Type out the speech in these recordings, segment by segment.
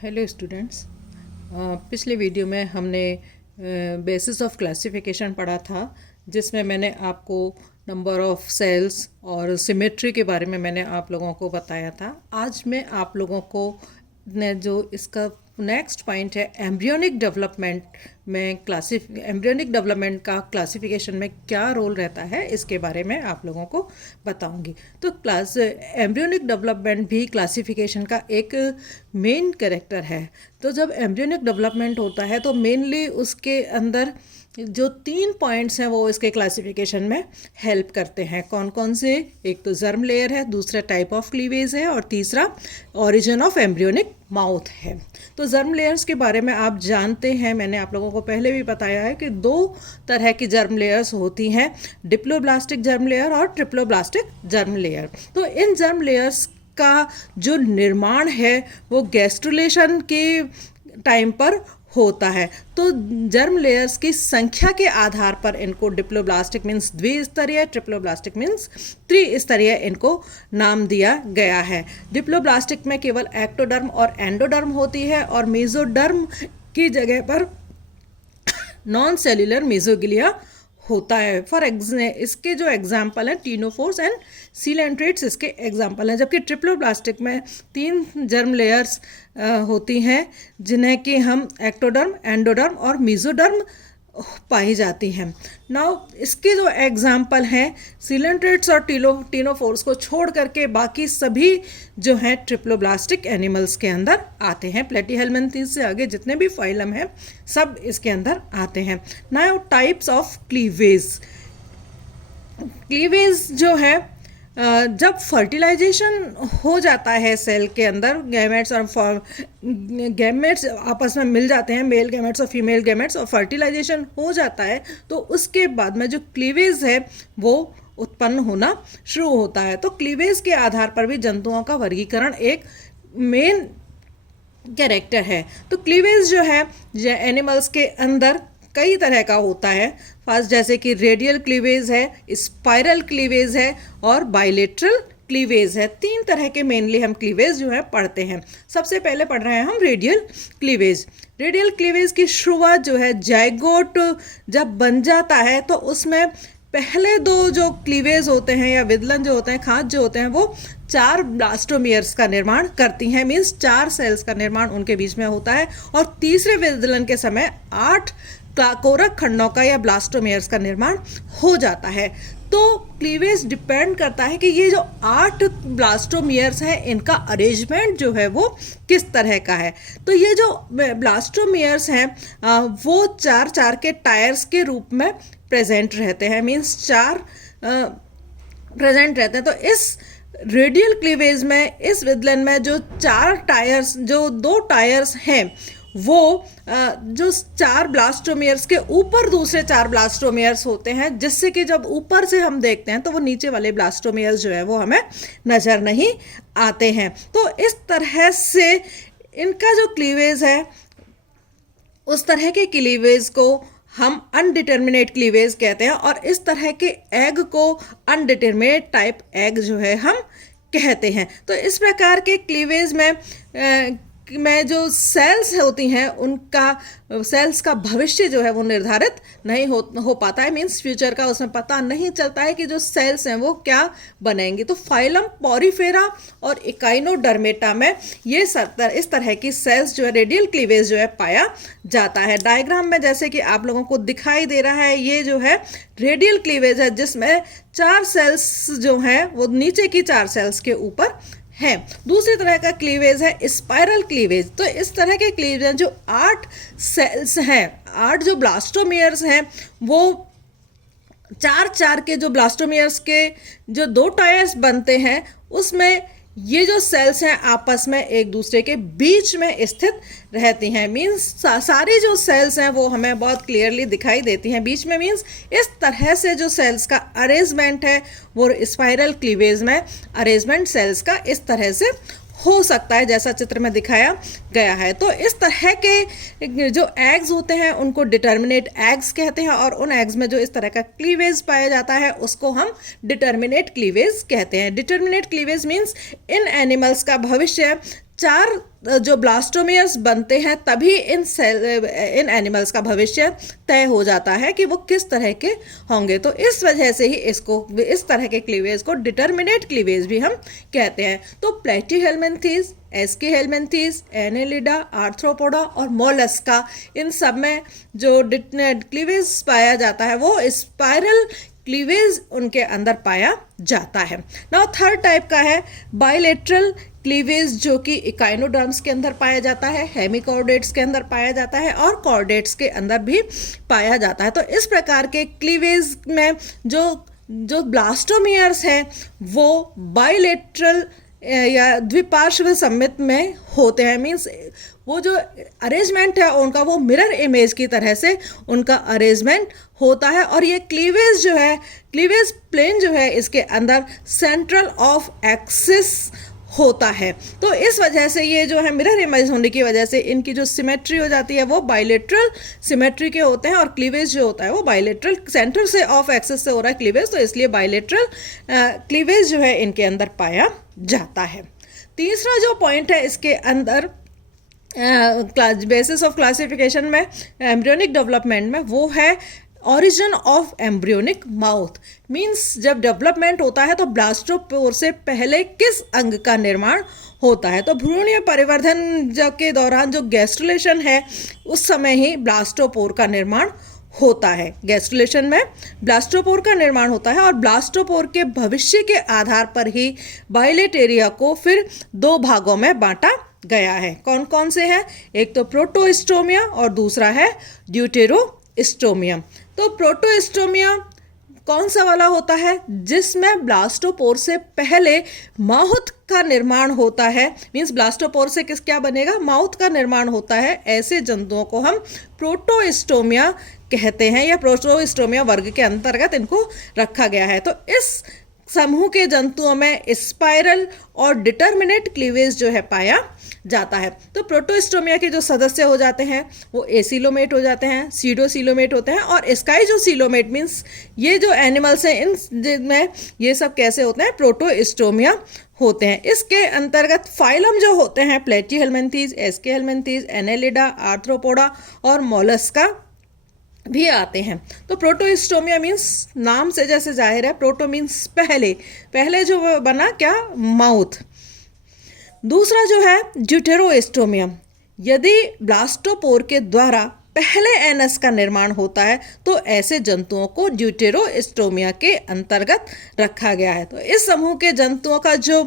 Hello students. पिछले video में हमने बेसिस ऑफ क्लासिफिकेशन पढ़ा था, जिसमें मैंने आपको नंबर ऑफ सेल्स और सिमेट्री के बारे में मैंने आप लोगों को बताया था। आज मैं आप लोगों को ने जो इसका नेक्स्ट पॉइंट है एम्ब्रियोनिक डेवलपमेंट में एम्ब्रियोनिक डेवलपमेंट का क्लासिफिकेशन में क्या रोल रहता है, इसके बारे में आप लोगों को बताऊंगी। तो एम्ब्रियोनिक डेवलपमेंट भी क्लासिफिकेशन का एक मेन कैरेक्टर है। तो जब एम्ब्रियोनिक डेवलपमेंट होता है तो मेनली उसके अंदर जो 3 पॉइंट्स हैं वो इसके क्लासिफिकेशन में हेल्प करते हैं। कौन कौन से? एक तो जर्म लेयर है, दूसरा टाइप ऑफ क्लीवेज है और तीसरा ओरिजिन ऑफ एम्ब्रियोनिक माउथ है। तो जर्म लेयर्स के बारे में आप जानते हैं, मैंने आप लोगों को पहले भी बताया है कि 2 तरह की जर्म लेयर्स होती हैं, डिप्लोब्लास्टिक जर्म लेयर और ट्रिप्लोब्लास्टिक जर्म लेयर। तो इन जर्म लेयर्स का जो निर्माण है वो गैस्ट्रुलेशन के टाइम पर होता है। तो जर्म लेयर्स की संख्या के आधार पर इनको डिप्लोब्लास्टिक मीन्स द्विस्तरीय, ट्रिप्लोब्लास्टिक मीन्स त्रिस्तरीय इनको नाम दिया गया है। डिप्लोब्लास्टिक में केवल एक्टोडर्म और एंडोडर्म होती है और मेसोडर्म की जगह पर नॉन सेल्यूलर मेसोगिलिया होता है। इसके जो एग्जाम्पल हैं टीनोफोर्स एंड सीलेंट्रेट्स इसके एग्जाम्पल हैं। जबकि ट्रिप्लोब्लास्टिक में 3 जर्म लेयर्स होती हैं, जिन्हें कि हम एक्टोडर्म, एंडोडर्म और मेसोडर्म पाई जाती हैं। नाउ इसके जो एग्जाम्पल हैं सीलेंट्रेट्स और टीनोफोर्स को छोड़ करके बाकी सभी जो हैं ट्रिप्लोब्लास्टिक एनिमल्स के अंदर आते हैं। प्लेटीहेल्मिन्थीज से आगे जितने भी फाइलम हैं सब इसके अंदर आते हैं। नाउ टाइप्स ऑफ क्लीवेज जो है, जब फर्टिलाइजेशन हो जाता है सेल के अंदर, गैमेट्स आपस में मिल जाते हैं, मेल गैमेट्स और फीमेल गैमेट्स, और फर्टिलाइजेशन हो जाता है तो उसके बाद में जो क्लीवेज है वो उत्पन्न होना शुरू होता है। तो क्लीवेज के आधार पर भी जंतुओं का वर्गीकरण एक मेन कैरेक्टर है। तो क्लीवेज जो है एनिमल्स के अंदर कई तरह का होता है। फर्स्ट जैसे कि रेडियल क्लीवेज है, स्पाइरल क्लीवेज है और बाइलेटरल क्लीवेज है। 3 तरह के मेनली हम क्लीवेज जो है पढ़ते हैं। सबसे पहले पढ़ रहे हैं हम रेडियल क्लीवेज। रेडियल क्लीवेज की शुरुआत जो है जाइगोट जब बन जाता है तो उसमें पहले 2 जो क्लीवेज होते हैं या विदलन जो होते हैं, खांच जो होते हैं, वो 4 ब्लास्टोमियर्स का निर्माण करती हैं, मीन्स 4 सेल्स का निर्माण उनके बीच में होता है। और तीसरे विदलन के समय 8 कोरक खंडों का या ब्लास्टोमियर्स का निर्माण हो जाता है। तो क्लीवेज डिपेंड करता है कि ये जो 8 ब्लास्टोमियर्स हैं इनका अरेंजमेंट जो है वो किस तरह का है। तो ये जो ब्लास्टोमियर्स हैं वो 4 के टायर्स के रूप में प्रेजेंट रहते हैं, मीन्स 4 प्रेजेंट रहते हैं। तो इस रेडियल क्लीवेज में, इस विदलन में जो 2 टायर्स हैं वो जो 4 ब्लास्टोमियर्स के ऊपर दूसरे 4 ब्लास्टोमियर्स होते हैं, जिससे कि जब ऊपर से हम देखते हैं तो वो नीचे वाले ब्लास्टोमियर्स जो है वो हमें नज़र नहीं आते हैं। तो इस तरह से इनका जो क्लीवेज है, उस तरह के क्लीवेज को हम अनडिटर्मिनेट क्लीवेज कहते हैं और इस तरह के एग को अनडिटर्मिनेट टाइप एग जो है हम कहते हैं। तो इस प्रकार के क्लीवेज में जो सेल्स होती हैं उनका सेल्स का भविष्य जो है वो निर्धारित नहीं हो पाता है, मीन्स फ्यूचर का उसमें पता नहीं चलता है कि जो सेल्स हैं वो क्या बनेंगी। तो फाइलम पॉरीफेरा और इकाइनोडर्मेटा में ये इस तरह की सेल्स जो है रेडियल क्लीवेज जो है पाया जाता है। डायग्राम में जैसे कि आप लोगों को दिखाई दे रहा है, ये जो है रेडियल क्लीवेज है जिसमें 4 सेल्स जो हैं वो नीचे की 4 सेल्स के ऊपर है। दूसरी तरह का क्लीवेज है स्पाइरल क्लीवेज। तो इस तरह के क्लीवेज हैं जो 8 सेल्स हैं, 8 जो ब्लास्टोमियर्स हैं वो 4 के जो ब्लास्टोमियर्स के जो 2 टायर्स बनते हैं उसमें ये जो सेल्स हैं आपस में एक दूसरे के बीच में स्थित रहती हैं, मीन्स सारी जो सेल्स हैं वो हमें बहुत क्लियरली दिखाई देती हैं बीच में। मीन्स इस तरह से जो सेल्स का अरेंजमेंट है वो स्पाइरल क्लीवेज में अरेंजमेंट सेल्स का इस तरह से हो सकता है जैसा चित्र में दिखाया गया है। तो इस तरह के जो एग्स होते हैं उनको डिटर्मिनेट एग्स कहते हैं और उन एग्स में जो इस तरह का क्लीवेज पाया जाता है उसको हम डिटर्मिनेट क्लीवेज कहते हैं। Determinate cleavage means in animals का भविष्य 4 जो ब्लास्टोमियर्स बनते हैं तभी इन एनिमल्स का भविष्य तय हो जाता है कि वो किस तरह के होंगे। तो इस वजह से ही इसको इस तरह के क्लीवेज को डिटर्मिनेट क्लीवेज भी हम कहते हैं। तो प्लेटीहेल्मिन्थीज, एस्कीहेल्मिन्थीज, एनेलिडा, आर्थ्रोपोडा और मोलस्का, इन सब में जो क्लीवेज पाया जाता है वो स्पाइरल क्लीवेज उनके अंदर पाया जाता है। नाउ थर्ड टाइप का है बाइलेटरल क्लीवेज, जो कि इकाइनोडर्म्स के अंदर पाया जाता है, हेमिकॉर्डेट्स के अंदर पाया जाता है और कॉर्डेट्स के अंदर भी पाया जाता है। तो इस प्रकार के क्लीवेज में जो ब्लास्टोमियर्स हैं वो बाइलेटरल या द्विपार्श्व सममित में होते हैं। मीन्स वो जो अरेंजमेंट है उनका वो मिरर इमेज की तरह से उनका अरेंजमेंट होता है। और ये क्लीवेज जो है, क्लीवेज प्लेन जो है, इसके अंदर सेंट्रल ऑफ एक्सिस होता है। तो इस वजह से ये जो है मिरर इमेज होने की वजह से इनकी जो सिमेट्री हो जाती है वो बाइलेटरल सिमेट्री के होते हैं, और क्लीवेज जो होता है वो बाइलेटरल सेंटर से ऑफ एक्सिस से हो रहा है क्लीवेज, तो इसलिए बाइलेटरल क्लीवेज जो है इनके अंदर पाया जाता है। तीसरा जो पॉइंट है इसके अंदर बेसिस ऑफ क्लासिफिकेशन में एम्ब्रियोनिक डेवलपमेंट में, वो है origin of embryonic mouth. Means जब डेवलपमेंट होता है तो ब्लास्टोपोर से पहले किस अंग का निर्माण होता है। तो भ्रूणीय परिवर्धन के दौरान जो गैस्ट्रुलेशन है उस समय ही ब्लास्टोपोर का निर्माण होता है। गैस्ट्रुलेशन में ब्लास्टोपोर का निर्माण होता है और ब्लास्टोपोर के भविष्य के आधार पर ही बाइलेटेरिया को फिर 2 भागों में बांटा गया है। कौन कौन से हैं? एक तो प्रोटोस्टोमिया और दूसरा है ड्यूटेरोस्टोमिया। तो प्रोटोस्टोमिया कौन सा वाला होता है? जिसमें ब्लास्टोपोर से पहले माउथ का निर्माण होता है। मीन्स ब्लास्टोपोर से क्या बनेगा? माउथ का निर्माण होता है। ऐसे जंतुओं को हम प्रोटोस्टोमिया कहते हैं, या प्रोटोस्टोमिया वर्ग के अंतर्गत इनको रखा गया है। तो इस समूह के जंतुओं में स्पाइरल और डिटर्मिनेट क्लीवेज जो है पाया जाता है। तो प्रोटोस्टोमिया के जो सदस्य हो जाते हैं वो एसिलोमेट हो जाते हैं, सीडोसिलोमेट होते हैं, और स्काइजोसिलोमेट मीन्स ये जो एनिमल्स हैं इन जिनमें ये सब कैसे होते हैं? प्रोटोस्टोमिया होते हैं। इसके अंतर्गत फाइलम जो होते हैं प्लेटीहेल्मिन्थीज, एस्कीहेल्मिन्थीज, एनेलिडा, आर्थ्रोपोडा और मोलस्का भी आते हैं। तो प्रोटोस्टोमिया मीन्स नाम से जैसे जाहिर है, प्रोटो मीन्स पहले जो बना क्या? माउथ। दूसरा जो है ड्यूटेरोस्टोमिया, यदि ब्लास्टोपोर के द्वारा पहले एनस का निर्माण होता है तो ऐसे जंतुओं को ड्यूटेरोस्टोमिया के अंतर्गत रखा गया है। तो इस समूह के जंतुओं का जो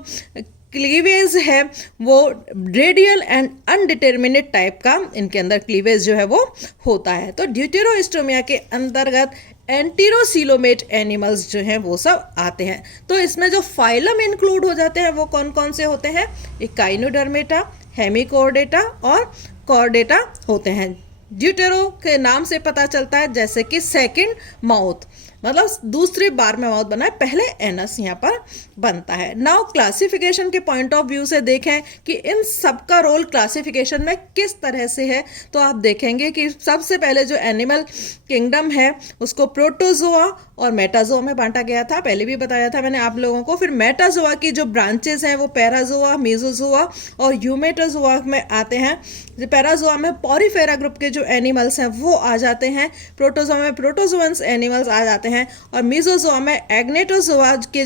क्लीवेज है वो रेडियल एंड अनडिटर्मिनेट टाइप का इनके अंदर क्लीवेज जो है वो होता है। तो ड्यूटेरोस्टोमिया के अंतर्गत एंटीरोसिलोमेट एनिमल्स जो हैं वो सब आते हैं। तो इसमें जो फाइलम इंक्लूड हो जाते हैं वो कौन कौन से होते हैं? इकाइनोडर्मेटा, हेमिकॉर्डेटा और कॉर्डेटा होते हैं। ड्यूटेरो के नाम से पता चलता है जैसे कि सेकंड माउथ, मतलब दूसरी बार में माउथ बना है, पहले एनस यहाँ पर बनता है। नाउ क्लासिफिकेशन के पॉइंट ऑफ व्यू से देखें कि इन सब का रोल क्लासिफिकेशन में किस तरह से है, तो आप देखेंगे कि सबसे पहले जो एनिमल किंगडम है उसको प्रोटोजोआ और मेटाजोआ में बांटा गया था, पहले भी बताया था मैंने आप लोगों को। फिर मेटाजोआ की जो ब्रांचेस हैं वो पैराजोआ, मेसोजोआ और ह्यूमेटोजोआ में आते हैं। पैराजोआ में पॉरीफेरा ग्रुप के जो एनिमल्स हैं वो आ जाते हैं, प्रोटोजोआ में प्रोटोजोअन्स एनिमल्स आ जाते हैं, और मेसोजोआ में एग्नेटोजोआ के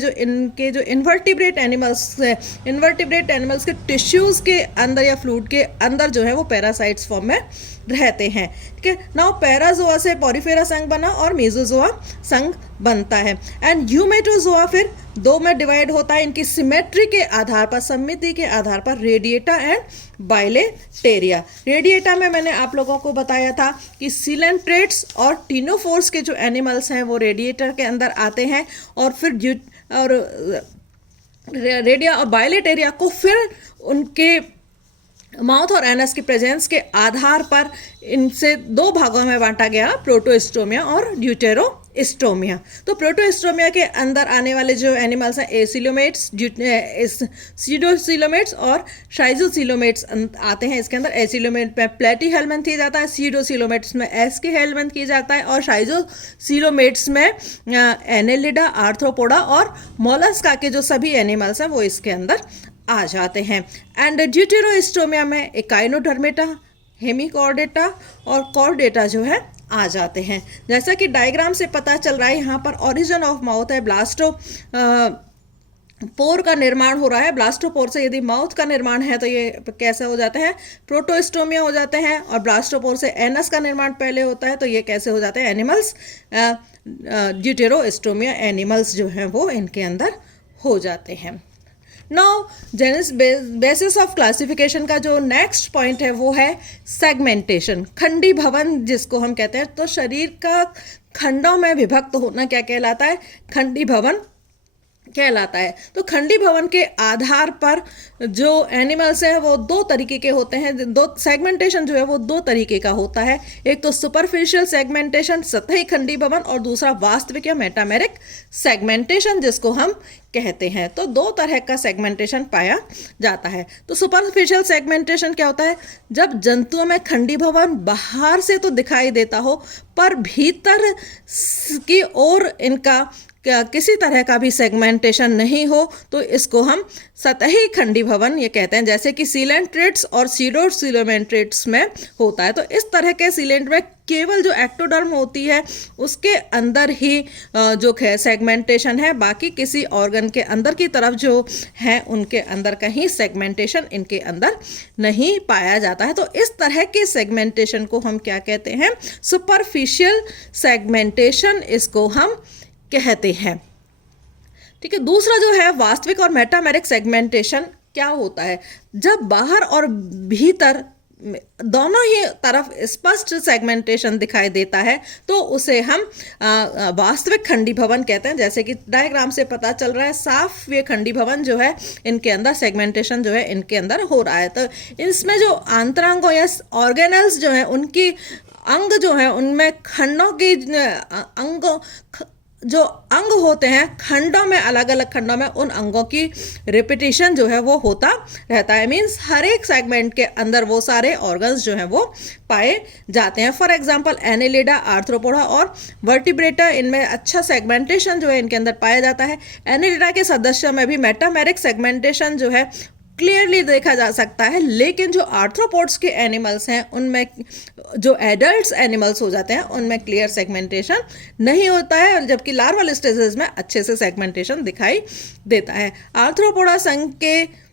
जो इन्वर्टिब्रेट एनिमल्स हैं, इन्वर्टिब्रेट एनिमल्स के टिश्यूज़ के अंदर या फ्लूइड के अंदर जो है वो पैरासाइट्स फॉर्म में रहते हैं। ठीक है, नाउ पैराजोआ से पॉरीफेरा संघ बना और मेसोजोआ संघ बनता है। एंड ह्यूमेटोजोआ फिर 2 में डिवाइड होता है इनकी सिमेट्री के आधार पर, सममिति के आधार पर, रेडिएटा एंड बाइलेटेरिया। रेडिएटा में मैंने आप लोगों को बताया था कि सिलेंट्रेट्स और टीनोफोर्स के जो एनिमल्स हैं वो रेडिएटर के अंदर आते हैं, और फिर रेडिया और बाइलेटेरिया को फिर उनके माउथ और एनस की प्रेजेंस के आधार पर इनसे 2 भागों में बांटा गया, प्रोटोस्टोमिया और ड्यूटेरोस्टोमिया। तो प्रोटोस्टोमिया के अंदर आने वाले जो एनिमल्स हैं एसिलोमेट्स, सीडोसिलोमेट्स और शाइजोसिलोमेट्स आते हैं इसके अंदर। एसिलोमेट में प्लेटीहेल्मिन्थीज आता है, सीडोसिलोमेट्स में एस्कीहेल्मिन्थीज आता है, और शाइजोसिलोमेट्स में एनेलिडा, आर्थ्रोपोडा और मोलस्का के जो सभी एनिमल्स हैं वो इसके अंदर आ जाते हैं। एंड ड्यूटेरोस्टोमिया में एकाइनोडर्मेटा, हेमिकॉर्डेटा और कॉर्डेटा जो है आ जाते हैं। जैसा कि डायग्राम से पता चल रहा है, यहाँ पर ओरिजिन ऑफ माउथ है, ब्लास्टो पोर का निर्माण हो रहा है। ब्लास्टोपोर से यदि माउथ का निर्माण है तो ये कैसे हो जाता है, प्रोटोस्टोमिया हो जाते हैं। और ब्लास्टोपोर से एनस का निर्माण पहले होता है तो ये कैसे हो जाते हैं, एनिमल्स, ड्यूटेरोस्टोमिया एनिमल्स जो हैं वो इनके अंदर हो जाते हैं। Now Jannes basis of classification का जो नेक्स्ट पॉइंट है वो है सेगमेंटेशन, खंडी भवन जिसको हम कहते हैं। तो शरीर का खंडों में विभक्त होना क्या कहलाता है, खंडी भवन कहलाता है। तो खंडी भवन के आधार पर जो एनिमल्स हैं वो दो तरीके के होते हैं, दो सेगमेंटेशन जो है वो दो तरीके का होता है। एक तो सुपरफिशियल सेगमेंटेशन, सतही खंडी भवन, और दूसरा वास्तविक या मेटामेरिक सेगमेंटेशन जिसको हम कहते हैं। तो दो तरह का सेगमेंटेशन पाया जाता है। तो सुपरफिशियल सेगमेंटेशन क्या होता है, जब जंतुओं में खंडी भवन बाहर से तो दिखाई देता हो पर भीतर की ओर इनका किसी तरह का भी सेगमेंटेशन नहीं हो, तो इसको हम सतही खंडी भवन ये कहते हैं। जैसे कि सीलेंट्रेट्स और सीडोसिलोमेंट्रेट्स में होता है। तो इस तरह के सीलेंट में केवल जो एक्टोडर्म होती है उसके अंदर ही जो है सेगमेंटेशन है, बाकी किसी ऑर्गन के अंदर की तरफ जो है उनके अंदर कहीं सेगमेंटेशन इनके अंदर नहीं पाया जाता है। तो इस तरह के सेगमेंटेशन को हम क्या कहते हैं, सुपरफिशियल सेगमेंटेशन इसको हम कहते हैं। ठीक है, दूसरा जो है वास्तविक और मेटामेरिक सेगमेंटेशन क्या होता है, जब बाहर और भीतर दोनों ही तरफ स्पष्ट सेगमेंटेशन दिखाई देता है तो उसे हम वास्तविक खंडी भवन कहते हैं। जैसे कि डायग्राम से पता चल रहा है, साफ ये खंडी भवन जो है इनके अंदर सेगमेंटेशन जो है इनके अंदर हो रहा है। तो इसमें जो आंतरांगों या ऑर्गेनल्स जो हैं उनकी अंग जो है उनमें खंडों की जो अंग होते हैं खंडों में, अलग अलग खंडों में उन अंगों की रिपीटिशन जो है वो होता रहता है। मीन्स हर एक सेगमेंट के अंदर वो सारे ऑर्गन्स जो हैं वो पाए जाते हैं। फॉर एग्जांपल एनेलिडा, आर्थ्रोपोडा और वर्टिब्रेटा, इनमें अच्छा सेगमेंटेशन जो है इनके अंदर पाया जाता है। एनेलिडा के सदस्यों में भी मेटामेरिक सेगमेंटेशन जो है क्लियरली देखा जा सकता है, लेकिन जो आर्थ्रोपोड्स के एनिमल्स हैं उनमें, जो एडल्ट्स एनिमल्स हो जाते हैं उनमें क्लियर सेगमेंटेशन नहीं होता है, और जबकि लार्वल स्टेजेस में अच्छे से सेगमेंटेशन दिखाई देता है। आर्थ्रोपोडा संघ के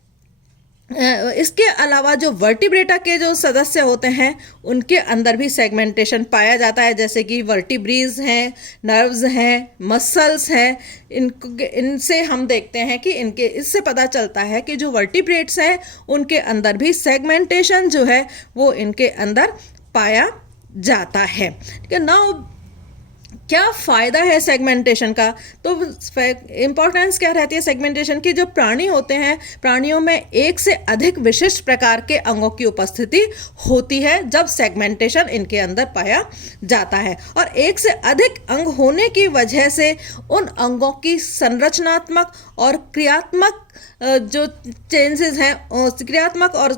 इसके अलावा जो वर्टिब्रेटा के जो सदस्य होते हैं उनके अंदर भी सेगमेंटेशन पाया जाता है। जैसे कि वर्टिब्रीज हैं, नर्व्स हैं, मसल्स हैं, इनसे हम देखते हैं कि इनके इससे पता चलता है कि जो वर्टिब्रेट्स हैं उनके अंदर भी सेगमेंटेशन जो है वो इनके अंदर पाया जाता है। ठीक है, नाउ क्या फ़ायदा है सेगमेंटेशन का, तो इम्पोर्टेंस क्या रहती है सेगमेंटेशन की, जो प्राणी होते हैं प्राणियों में एक से अधिक विशिष्ट प्रकार के अंगों की उपस्थिति होती है जब सेगमेंटेशन इनके अंदर पाया जाता है। और एक से अधिक अंग होने की वजह से उन अंगों की संरचनात्मक और क्रियात्मक जो चेंजेस हैं, क्रियात्मक और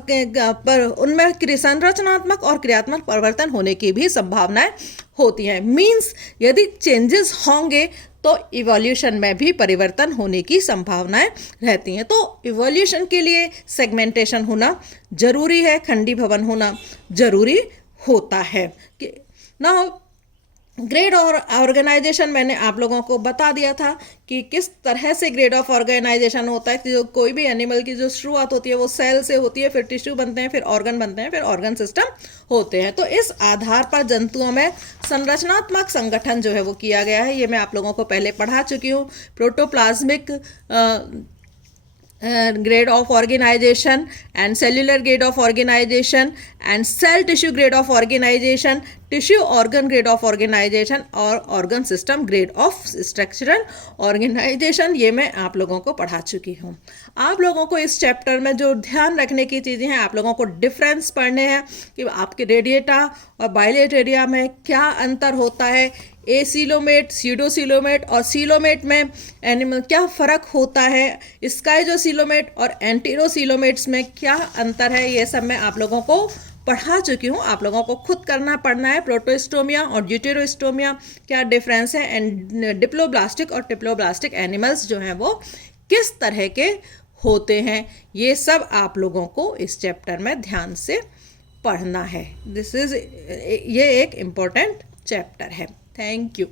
पर उनमें संरचनात्मक और क्रियात्मक परिवर्तन होने की भी संभावनाएं होती हैं। मीन्स यदि चेंजेस होंगे तो इवोल्यूशन में भी परिवर्तन होने की संभावनाएं रहती हैं। तो इवोल्यूशन के लिए सेगमेंटेशन होना जरूरी है, खंडी भवन होना जरूरी होता है। ना ग्रेड और ऑर्गेनाइजेशन मैंने आप लोगों को बता दिया था कि किस तरह से ग्रेड ऑफ ऑर्गेनाइजेशन होता है कि जो कोई भी एनिमल की जो शुरुआत होती है वो सेल से होती है, फिर टिश्यू बनते हैं, फिर ऑर्गन बनते हैं, फिर ऑर्गन सिस्टम होते हैं। तो इस आधार पर जंतुओं में संरचनात्मक संगठन जो है वो किया गया है। ये मैं आप लोगों को पहले पढ़ा चुकी हूँ। Protoplasmic grade of organization and cellular grade of organization and cell tissue grade of organization, tissue organ grade of organization और organ system grade of structural organization, ये मैं आप लोगों को पढ़ा चुकी हूँ। आप लोगों को इस चैप्टर में जो ध्यान रखने की चीज़ें हैं, आप लोगों को डिफरेंस पढ़ने हैं कि आपके रेडिएटा और बाइलेटेरिया में क्या अंतर होता है, एसीलोमेट, सीडोसिलोमेट और सीलोमेट में एनिमल क्या फ़र्क होता है, स्काइजोसिलोमेट और एंटीरोसिलोमेट्स में क्या अंतर है, ये सब मैं आप लोगों को पढ़ा चुकी हूँ। आप लोगों को खुद करना पढ़ना है। प्रोटोस्टोमिया और ड्यूटेरोस्टोमिया क्या डिफरेंस है, एंड डिप्लोब्लास्टिक और टिप्लोब्लास्टिक एनिमल्स जो हैं वो किस तरह के होते हैं। ये सब आप लोगों को इस चैप्टर में ध्यान से पढ़ना है। ये एक इम्पोर्टेंट चैप्टर है। Thank you.